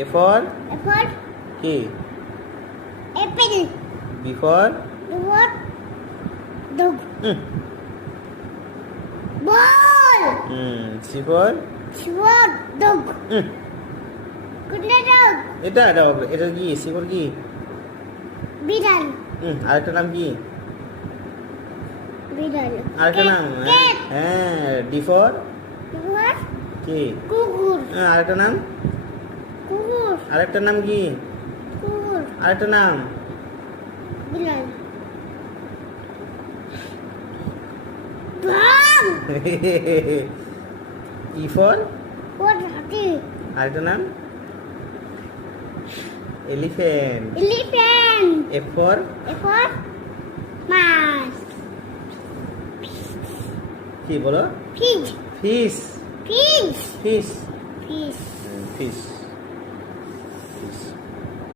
A for apple, কি? apple, B for what? Dog, hmm, ball, C for sword, dog, hmm, good dog, এটা এটা এটা কি? C for কি? বিড়াল, আরেকটা নাম কি? বিড়াল, আরেকটা নাম cat, হ্যাঁ D for what? কি? কুকুর, আরেকটা নাম, কুকুর, আরেকটা নাম কি? কুকুর, আরেকটা নাম বিড়াল, বাঘ, E for what? হাতি, আরেকটা নাম elephant. elephant, F for for মাছ, কি বলো? fish, fish fish, fish fish. Fish